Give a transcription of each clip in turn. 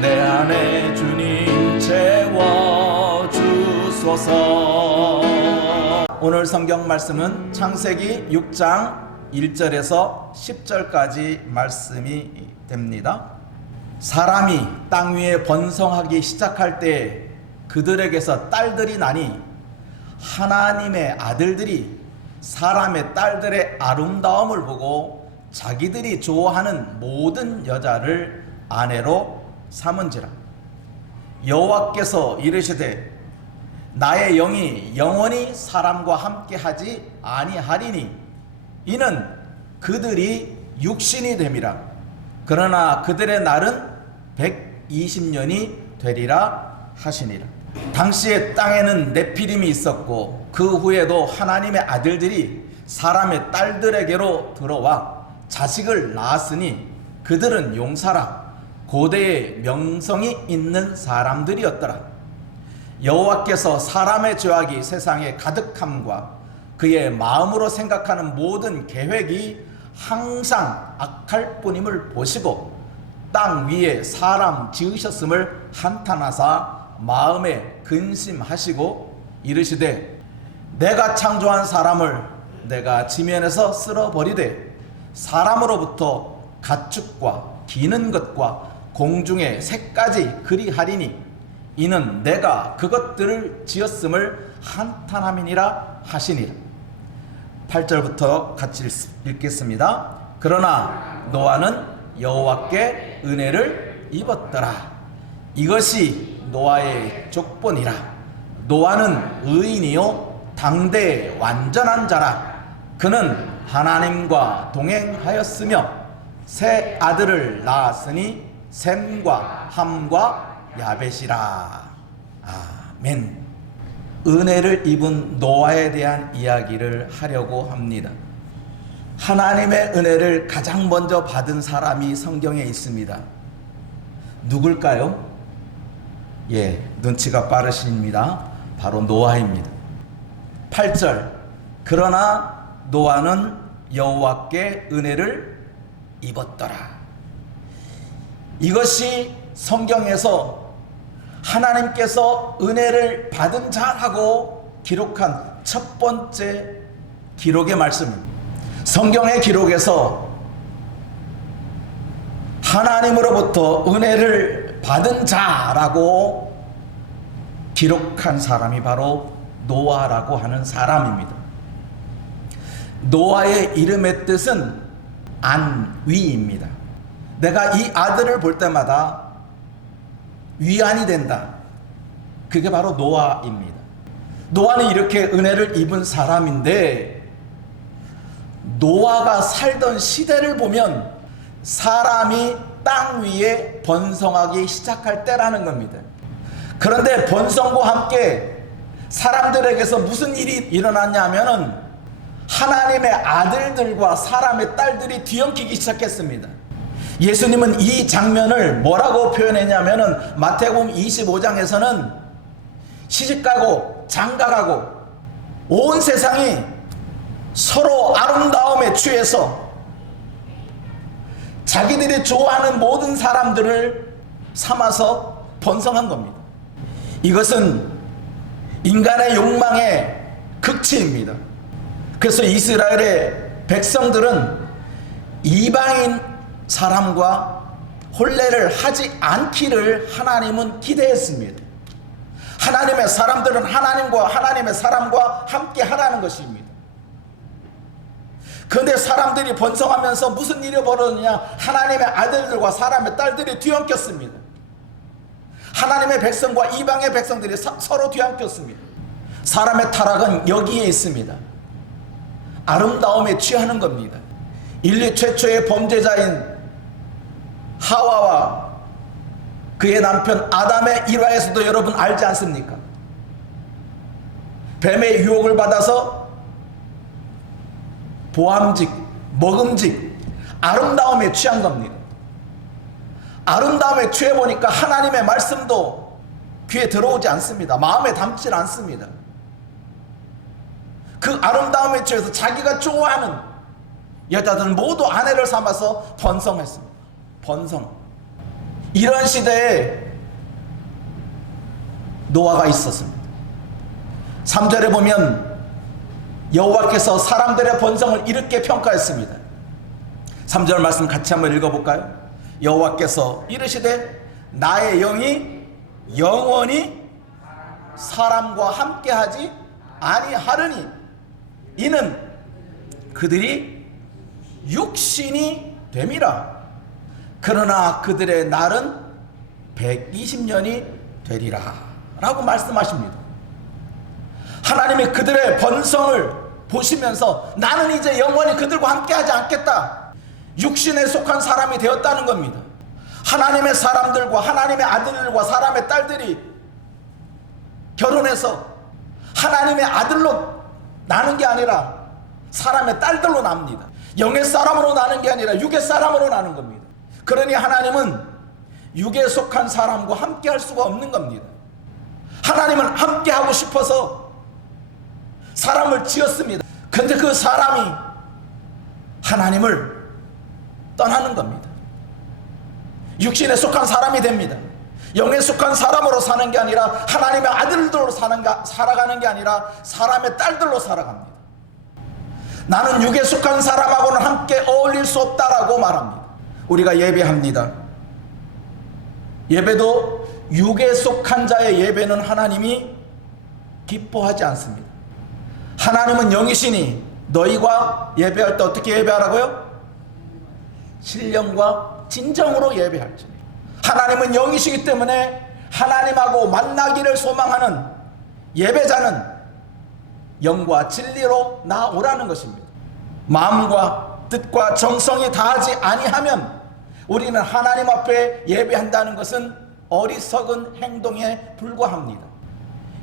내 안에 주님 채워주소서. 오늘 성경 말씀은 창세기 6장 1절에서 10절까지 말씀이 됩니다. 사람이 땅 위에 번성하기 시작할 때 그들에게서 딸들이 나니 하나님의 아들들이 사람의 딸들의 아름다움을 보고 자기들이 좋아하는 모든 여자를 아내로 삼은지라. 여호와께서 이르시되 나의 영이 영원히 사람과 함께하지 아니하리니 이는 그들이 육신이 됨이라. 그러나 그들의 날은 120년이 되리라 하시니라. 당시에 땅에는 네피림이 있었고 그 후에도 하나님의 아들들이 사람의 딸들에게로 들어와 자식을 낳았으니 그들은 용사라 고대의 명성이 있는 사람들이었더라. 여호와께서 사람의 죄악이 세상에 가득함과 그의 마음으로 생각하는 모든 계획이 항상 악할 뿐임을 보시고 땅 위에 사람 지으셨음을 한탄하사 마음에 근심하시고 이르시되 내가 창조한 사람을 내가 지면에서 쓸어버리되 사람으로부터 가축과 기는 것과 공중의 새까지 그리하리니 이는 내가 그것들을 지었음을 한탄함이니라 하시니라. 8절부터 같이 읽겠습니다. 그러나 노아는 여호와께 은혜를 입었더라. 이것이 노아의 족본이라. 노아는 의인이요 당대 완전한 자라. 그는 하나님과 동행하였으며 세 아들을 낳았으니 셈과 함과 야벳이라. 아멘. 은혜를 입은 노아에 대한 이야기를 하려고 합니다. 하나님의 은혜를 가장 먼저 받은 사람이 성경에 있습니다. 누굴까요? 눈치가 빠르십니다. 바로 노아입니다. 8절 그러나 노아는 여호와께 은혜를 입었더라. 이것이 성경에서 하나님께서 은혜를 받은 자라고 기록한 첫 번째 기록의 말씀입니다. 성경의 기록에서 하나님으로부터 은혜를 받은 자라고 기록한 사람이 바로 노아라고 하는 사람입니다. 노아의 이름의 뜻은 안위입니다. 내가 이 아들을 볼 때마다 위안이 된다. 그게 바로 노아입니다. 노아는 이렇게 은혜를 입은 사람인데 노아가 살던 시대를 보면 사람이 땅 위에 번성하기 시작할 때라는 겁니다. 그런데 번성과 함께 사람들에게서 무슨 일이 일어났냐면은 하나님의 아들들과 사람의 딸들이 뒤엉키기 시작했습니다. 예수님은 이 장면을 뭐라고 표현했냐면은 마태복음 25장에서는 시집가고 장가가고 온 세상이 서로 아름다움에 취해서 자기들이 좋아하는 모든 사람들을 삼아서 번성한 겁니다. 이것은 인간의 욕망의 극치입니다. 그래서 이스라엘의 백성들은 이방인 사람과 혼례를 하지 않기를 하나님은 기대했습니다. 하나님의 사람들은 하나님의 사람과 함께 하라는 것입니다. 그런데 사람들이 번성하면서 무슨 일이 벌어졌냐? 하나님의 아들들과 사람의 딸들이 뒤엉켰습니다. 하나님의 백성과 이방의 백성들이 서로 뒤엉켰습니다. 사람의 타락은 여기에 있습니다. 아름다움에 취하는 겁니다. 인류 최초의 범죄자인 하와와 그의 남편 아담의 일화에서도 여러분 알지 않습니까? 뱀의 유혹을 받아서 보암직, 먹음직, 아름다움에 취한 겁니다. 아름다움에 취해보니까 하나님의 말씀도 귀에 들어오지 않습니다. 마음에 담지 않습니다. 그 아름다움에 취해서 자기가 좋아하는 여자들은 모두 아내를 삼아서 번성했습니다. 번성. 이런 시대에 노아가 있었습니다. 3절에 보면 여호와께서 사람들의 번성을 이렇게 평가했습니다. 3절 말씀 같이 한번 읽어볼까요? 여호와께서 이르시되 나의 영이 영원히 사람과 함께하지 아니하르니 이는 그들이 육신이 됨이라. 그러나 그들의 날은 120년이 되리라 라고 말씀하십니다. 하나님이 그들의 번성을 보시면서 나는 이제 영원히 그들과 함께하지 않겠다, 육신에 속한 사람이 되었다는 겁니다. 하나님의 사람들과 하나님의 아들들과 사람의 딸들이 결혼해서 하나님의 아들로 나는 게 아니라 사람의 딸들로 납니다. 영의 사람으로 나는 게 아니라 육의 사람으로 나는 겁니다. 그러니 하나님은 육에 속한 사람과 함께 할 수가 없는 겁니다. 하나님은 함께 하고 싶어서 사람을 지었습니다. 근데 그 사람이 하나님을 떠나는 겁니다. 육신에 속한 사람이 됩니다. 영에 속한 사람으로 사는 게 아니라 하나님의 아들들로 살아가는 게 아니라 사람의 딸들로 살아갑니다. 나는 육에 속한 사람하고는 함께 어울릴 수 없다라고 말합니다. 우리가 예배합니다. 예배도 육에 속한 자의 예배는 하나님이 기뻐하지 않습니다. 하나님은 영이시니 너희가 예배할 때 어떻게 예배하라고요? 신령과 진정으로 예배할지니. 하나님은 영이시기 때문에 하나님하고 만나기를 소망하는 예배자는 영과 진리로 나오라는 것입니다. 마음과 뜻과 정성이 다하지 아니하면 우리는 하나님 앞에 예배한다는 것은 어리석은 행동에 불과합니다.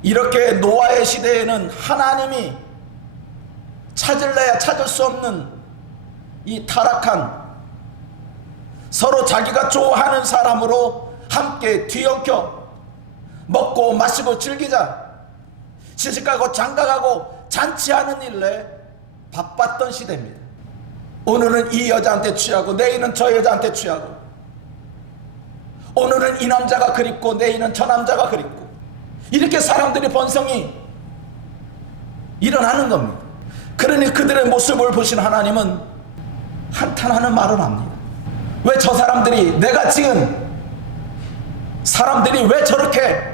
이렇게 노아의 시대에는 하나님이 찾을래야 찾을 수 없는 이 타락한, 서로 자기가 좋아하는 사람으로 함께 뒤엉켜 먹고 마시고 즐기자, 시집가고 장가가고 잔치하는 일에 바빴던 시대입니다. 오늘은 이 여자한테 취하고 내일은 저 여자한테 취하고, 오늘은 이 남자가 그립고 내일은 저 남자가 그립고, 이렇게 사람들이 번성이 일어나는 겁니다. 그러니 그들의 모습을 보신 하나님은 한탄하는 말을 합니다. 왜 저 사람들이, 내가 지은 사람들이 왜 저렇게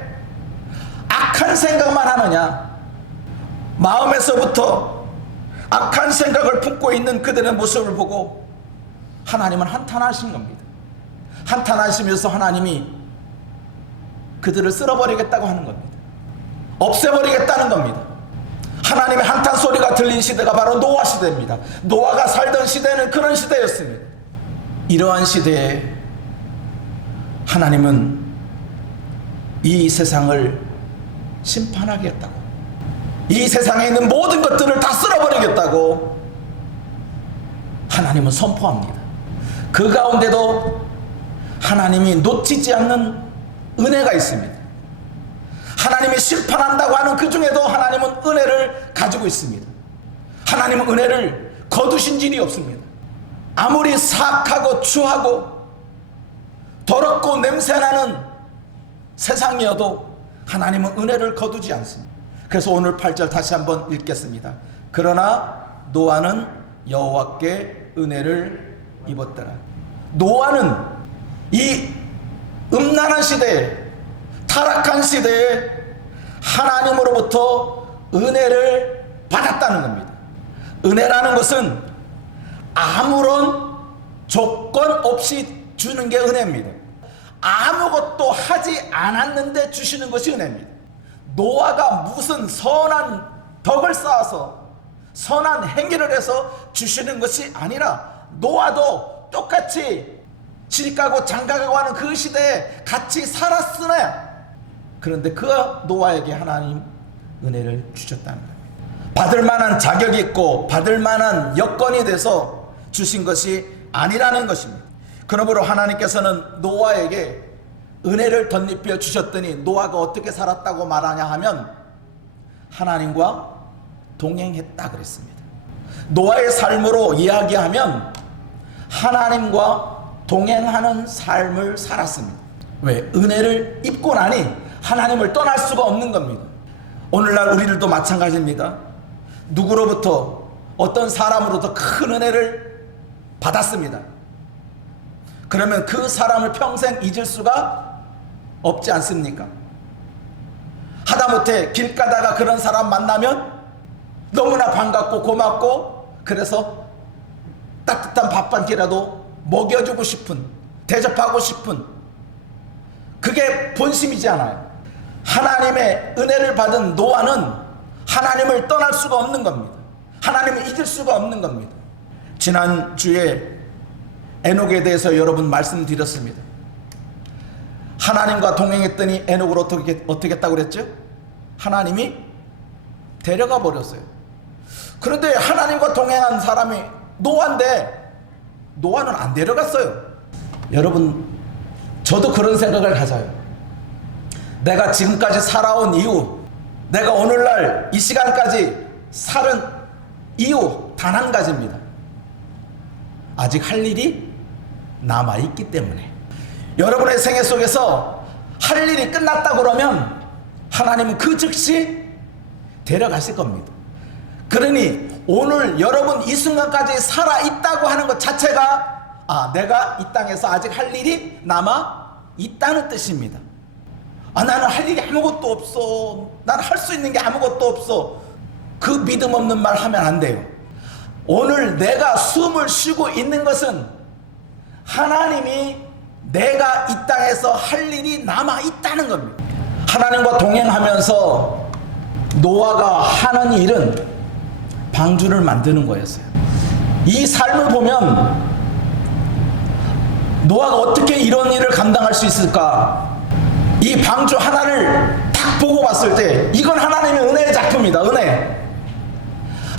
악한 생각만 하느냐, 마음에서부터 악한 생각을 품고 있는 그들의 모습을 보고 하나님은 한탄하신 겁니다. 한탄하시면서 하나님이 그들을 쓸어버리겠다고 하는 겁니다. 없애버리겠다는 겁니다. 하나님의 한탄 소리가 들린 시대가 바로 노아 시대입니다. 노아가 살던 시대는 그런 시대였습니다. 이러한 시대에 하나님은 이 세상을 심판하겠다고, 이 세상에 있는 모든 것들을 다 쓸어버리겠다고 하나님은 선포합니다. 그 가운데도 하나님이 놓치지 않는 은혜가 있습니다. 하나님이 심판한다고 하는 그 중에도 하나님은 은혜를 가지고 있습니다. 하나님은 은혜를 거두신 일이 없습니다. 아무리 사악하고 추하고 더럽고 냄새나는 세상이어도 하나님은 은혜를 거두지 않습니다. 그래서 오늘 8절 다시 한번 읽겠습니다. 그러나 노아는 여호와께 은혜를 입었더라. 노아는 이 음란한 시대에, 타락한 시대에 하나님으로부터 은혜를 받았다는 겁니다. 은혜라는 것은 아무런 조건 없이 주는 게 은혜입니다. 아무것도 하지 않았는데 주시는 것이 은혜입니다. 노아가 무슨 선한 덕을 쌓아서 선한 행위를 해서 주시는 것이 아니라, 노아도 똑같이 시집가고 장가가고 하는 그 시대에 같이 살았으나, 그런데 그 노아에게 하나님 은혜를 주셨다는 겁니다. 받을 만한 자격이 있고 받을 만한 여건이 돼서 주신 것이 아니라는 것입니다. 그러므로 하나님께서는 노아에게 은혜를 덧입혀 주셨더니 노아가 어떻게 살았다고 말하냐 하면 하나님과 동행했다 그랬습니다. 노아의 삶으로 이야기하면 하나님과 동행하는 삶을 살았습니다. 왜? 은혜를 입고 나니 하나님을 떠날 수가 없는 겁니다. 오늘날 우리들도 마찬가지입니다. 누구로부터, 어떤 사람으로부터 큰 은혜를 받았습니다. 그러면 그 사람을 평생 잊을 수가 없지 않습니까? 하다못해 길 가다가 그런 사람 만나면 너무나 반갑고 고맙고, 그래서 따뜻한 밥 한 끼라도 먹여주고 싶은, 대접하고 싶은, 그게 본심이지 않아요. 하나님의 은혜를 받은 노아는 하나님을 떠날 수가 없는 겁니다. 하나님을 잊을 수가 없는 겁니다. 지난주에 에녹에 대해서 여러분 말씀드렸습니다. 하나님과 동행했더니 에녹을 어떻게 했다고 그랬죠? 하나님이 데려가 버렸어요. 그런데 하나님과 동행한 사람이 노아인데 노아는 안 데려갔어요. 여러분, 저도 그런 생각을 가져요. 내가 지금까지 살아온 이유, 내가 오늘날 이 시간까지 살은 이유 단 한 가지입니다. 아직 할 일이 남아있기 때문에. 여러분의 생애 속에서 할 일이 끝났다 그러면 하나님은 그 즉시 데려가실 겁니다. 그러니 오늘 여러분 이 순간까지 살아있다고 하는 것 자체가 내가 이 땅에서 아직 할 일이 남아있다는 뜻입니다. 나는 할 일이 아무것도 없어, 나는 할 수 있는 게 아무것도 없어, 그 믿음 없는 말 하면 안 돼요. 오늘 내가 숨을 쉬고 있는 것은 하나님이 내가 이 땅에서 할 일이 남아있다는 겁니다. 하나님과 동행하면서 노아가 하는 일은 방주를 만드는 거였어요. 이 삶을 보면 노아가 어떻게 이런 일을 감당할 수 있을까? 이 방주 하나를 딱 보고 봤을 때 이건 하나님의 은혜의 작품이다. 은혜.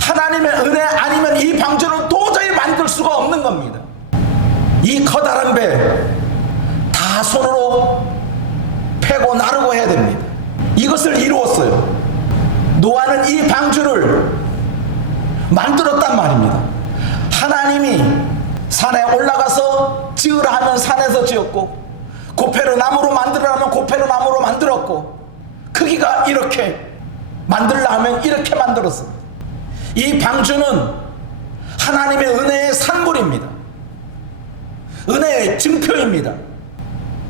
하나님의 은혜 아니면 이 방주를 도저히 만들 수가 없는 겁니다. 이 커다란 배 다 손으로 패고 나르고 해야 됩니다. 이것을 이루었어요. 노아는 이 방주를 만들었단 말입니다. 하나님이 산에 올라가서 지으라 하면 산에서 지었고, 고패로 나무로 만들으라 하면 고패로 나무로 만들었고, 크기가 이렇게 만들라 하면 이렇게 만들었습니다. 이 방주는 하나님의 은혜의 산물입니다. 은혜의 증표입니다.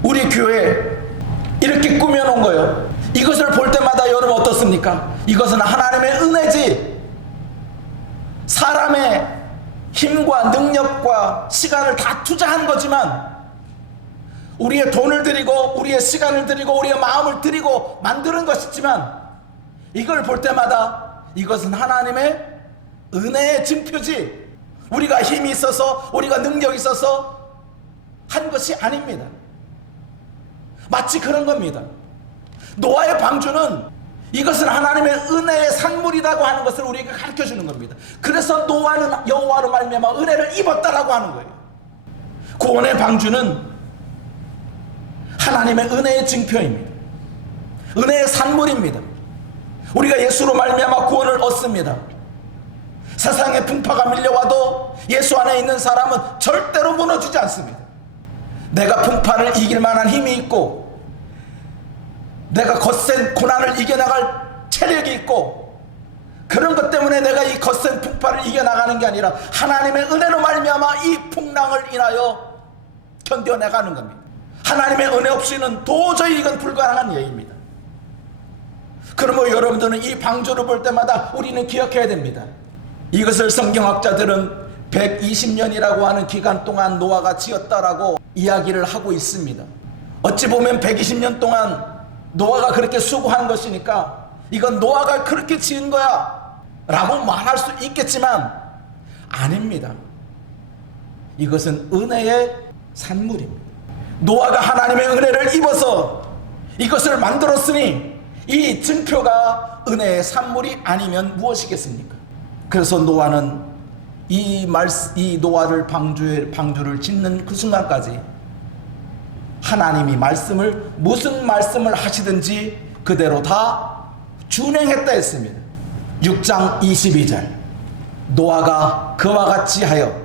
우리 교회 이렇게 꾸며놓은 거예요. 이것을 볼 때마다 여러분 어떻습니까? 이것은 하나님의 은혜지 사람의 힘과 능력과 시간을 다 투자한 거지만, 우리의 돈을 들이고 우리의 시간을 들이고 우리의 마음을 들이고 만드는 것이지만, 이걸 볼 때마다 이것은 하나님의 은혜의 증표지 우리가 힘이 있어서 우리가 능력이 있어서 한 것이 아닙니다. 마치 그런 겁니다. 노아의 방주는 이것은 하나님의 은혜의 산물이라고 하는 것을 우리에게 가르쳐주는 겁니다. 그래서 노아는 여호와로 말미암아 은혜를 입었다라고 하는 거예요. 구원의 방주는 하나님의 은혜의 증표입니다. 은혜의 산물입니다. 우리가 예수로 말미암아 구원을 얻습니다. 세상의 풍파가 밀려와도 예수 안에 있는 사람은 절대로 무너지지 않습니다. 내가 풍파를 이길 만한 힘이 있고, 내가 거센 고난을 이겨나갈 체력이 있고, 그런 것 때문에 내가 이 거센 풍파를 이겨나가는 게 아니라 하나님의 은혜로 말미암아 이 풍랑을 인하여 견뎌내가는 겁니다. 하나님의 은혜 없이는 도저히 이건 불가능한 일입니다. 그러므로 여러분들은 이 방주를 볼 때마다 우리는 기억해야 됩니다. 이것을 성경학자들은 120년이라고 하는 기간 동안 노아가 지었다라고 이야기를 하고 있습니다. 어찌 보면 120년 동안 노아가 그렇게 수고한 것이니까 이건 노아가 그렇게 지은 거야 라고 말할 수 있겠지만 아닙니다. 이것은 은혜의 산물입니다. 노아가 하나님의 은혜를 입어서 이것을 만들었으니 이 증표가 은혜의 산물이 아니면 무엇이겠습니까? 그래서 노아는 이 노아를 방주를 짓는 그 순간까지 하나님이 무슨 말씀을 하시든지 그대로 다 준행했다 했습니다. 6장 22절 노아가 그와 같이 하여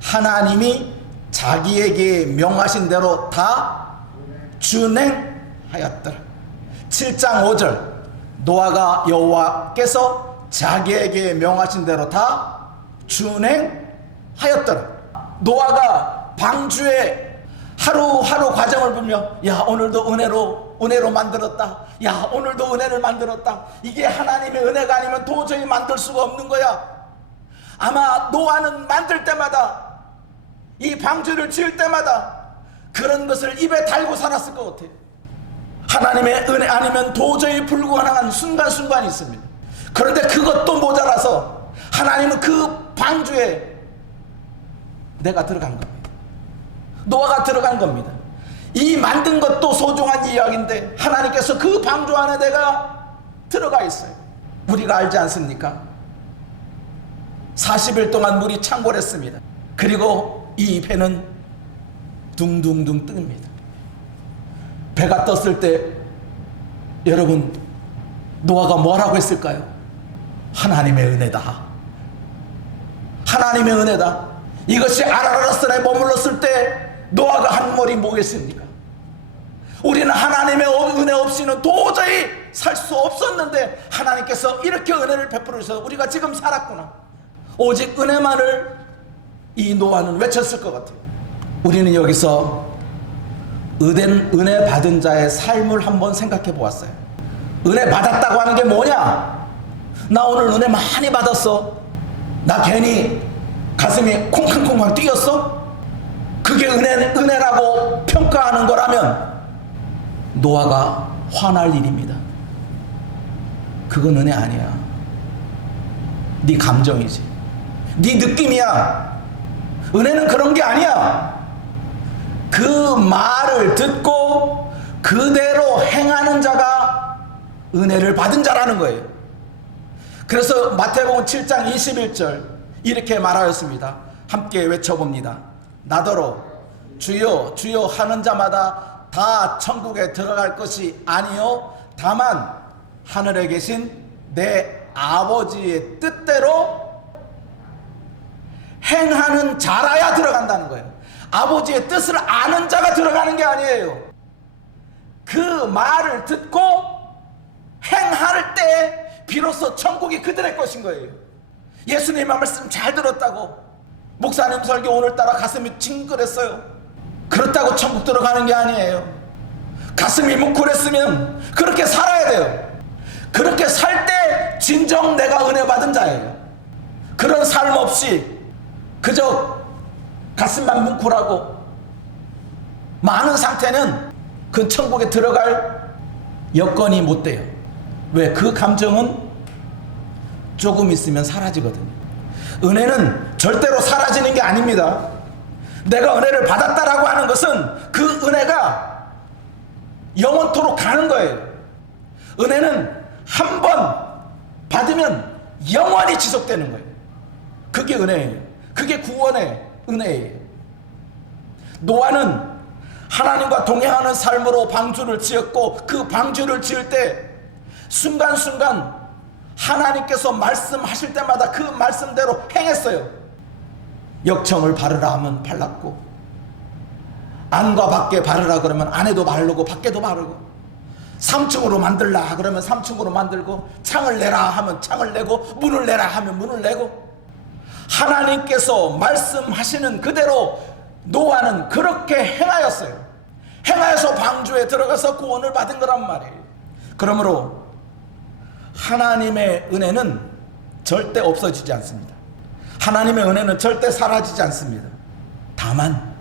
하나님이 자기에게 명하신 대로 다 준행하였더라. 7장 5절, 노아가 여호와께서 자기에게 명하신 대로 다 준행하였더라. 노아가 방주에 하루하루 과정을 보며, 야 오늘도 은혜로 만들었다, 야 오늘도 은혜를 만들었다. 이게 하나님의 은혜가 아니면 도저히 만들 수가 없는 거야. 아마 노아는 만들 때마다, 이 방주를 지을 때마다 그런 것을 입에 달고 살았을 것 같아요. 하나님의 은혜 아니면 도저히 불가능한 순간순간이 있습니다. 그런데 그것도 모자라서 하나님은 그 방주에 내가 들어간 겁니다. 노아가 들어간 겁니다. 이 만든 것도 소중한 이야기인데 하나님께서 그 방주 안에 내가 들어가 있어요. 우리가 알지 않습니까? 40일 동안 물이 창궐했습니다. 그리고 이 배는 둥둥둥 뜹니다. 배가 떴을 때 여러분, 노아가 뭐라고 했을까요? 하나님의 은혜다. 하나님의 은혜다. 이것이 아라라스에 머물렀을 때 노아가 한 말이 뭐겠습니까? 우리는 하나님의 은혜 없이는 도저히 살 수 없었는데 하나님께서 이렇게 은혜를 베풀어 주셔서 우리가 지금 살았구나. 오직 은혜만을 이 노아는 외쳤을 것 같아요. 우리는 여기서 은혜 받은 자의 삶을 한번 생각해 보았어요. 은혜 받았다고 하는 게 뭐냐? 나 오늘 은혜 많이 받았어. 나 괜히 가슴이 콩쾅콩쾅 뛰었어? 그게 은혜라고 평가하는 거라면 노아가 화날 일입니다. 그건 은혜 아니야. 네 감정이지, 네 느낌이야. 은혜는 그런 게 아니야. 그 말을 듣고 그대로 행하는 자가 은혜를 받은 자라는 거예요. 그래서 마태복음 7장 21절 이렇게 말하였습니다. 함께 외쳐봅니다. 나더러 주여 주여 하는 자마다 다 천국에 들어갈 것이 아니요 다만 하늘에 계신 내 아버지의 뜻대로 행하는 자라야 들어간다는 거예요. 아버지의 뜻을 아는 자가 들어가는 게 아니에요. 그 말을 듣고 행할 때 비로소 천국이 그들의 것인 거예요. 예수님의 말씀 잘 들었다고, 목사님 설교 오늘따라 가슴이 찡그렸어요, 그렇다고 천국 들어가는 게 아니에요. 가슴이 뭉클했으면 그렇게 살아야 돼요. 그렇게 살 때 진정 내가 은혜 받은 자예요. 그런 삶 없이 그저 가슴만 뭉클하고 많은 상태는 그 천국에 들어갈 여건이 못 돼요. 왜? 그 감정은 조금 있으면 사라지거든요. 은혜는 절대로 사라지는 게 아닙니다. 내가 은혜를 받았다라고 하는 것은 그 은혜가 영원토록 가는 거예요. 은혜는 한 번 받으면 영원히 지속되는 거예요. 그게 은혜예요. 그게 구원의 은혜예요. 노아는 하나님과 동행하는 삶으로 방주를 지었고 그 방주를 지을 때 순간순간 하나님께서 말씀하실 때마다 그 말씀대로 행했어요. 역청을 바르라 하면 발랐고, 안과 밖에 바르라 그러면 안에도 바르고 밖에도 바르고, 3층으로 만들라 그러면 3층으로 만들고, 창을 내라 하면 창을 내고, 문을 내라 하면 문을 내고, 하나님께서 말씀하시는 그대로 노아는 그렇게 행하였어요. 행하여서 방주에 들어가서 구원을 받은 거란 말이에요. 그러므로 하나님의 은혜는 절대 없어지지 않습니다. 하나님의 은혜는 절대 사라지지 않습니다. 다만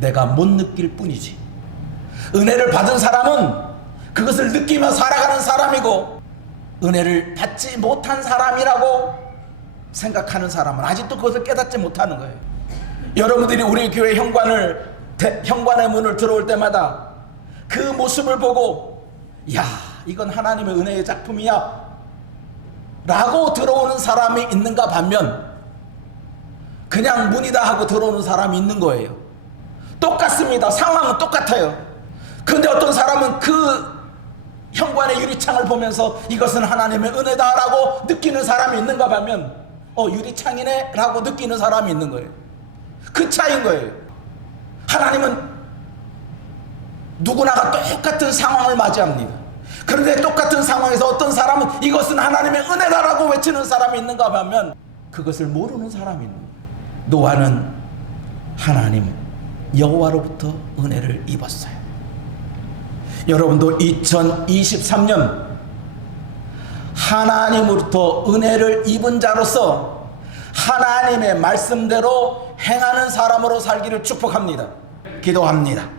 내가 못 느낄 뿐이지. 은혜를 받은 사람은 그것을 느끼며 살아가는 사람이고, 은혜를 받지 못한 사람이라고 생각하는 사람은 아직도 그것을 깨닫지 못하는 거예요. 여러분들이 우리 교회 현관의 문을 들어올 때마다 그 모습을 보고, 야, 이건 하나님의 은혜의 작품이야 라고 들어오는 사람이 있는가 반면, 그냥 문이다 하고 들어오는 사람이 있는 거예요. 똑같습니다. 상황은 똑같아요. 근데 어떤 사람은 그 현관의 유리창을 보면서 이것은 하나님의 은혜다라고 느끼는 사람이 있는가 반면, 유리창이네 라고 느끼는 사람이 있는 거예요. 그 차이인 거예요. 하나님은 누구나가 똑같은 상황을 맞이합니다. 그런데 똑같은 상황에서 어떤 사람은 이것은 하나님의 은혜다라고 외치는 사람이 있는가 하면 그것을 모르는 사람이 있는 거예요. 노아는 하나님 여호와로부터 은혜를 입었어요. 여러분도 2023년 하나님으로부터 은혜를 입은 자로서 하나님의 말씀대로 행하는 사람으로 살기를 축복합니다. 기도합니다.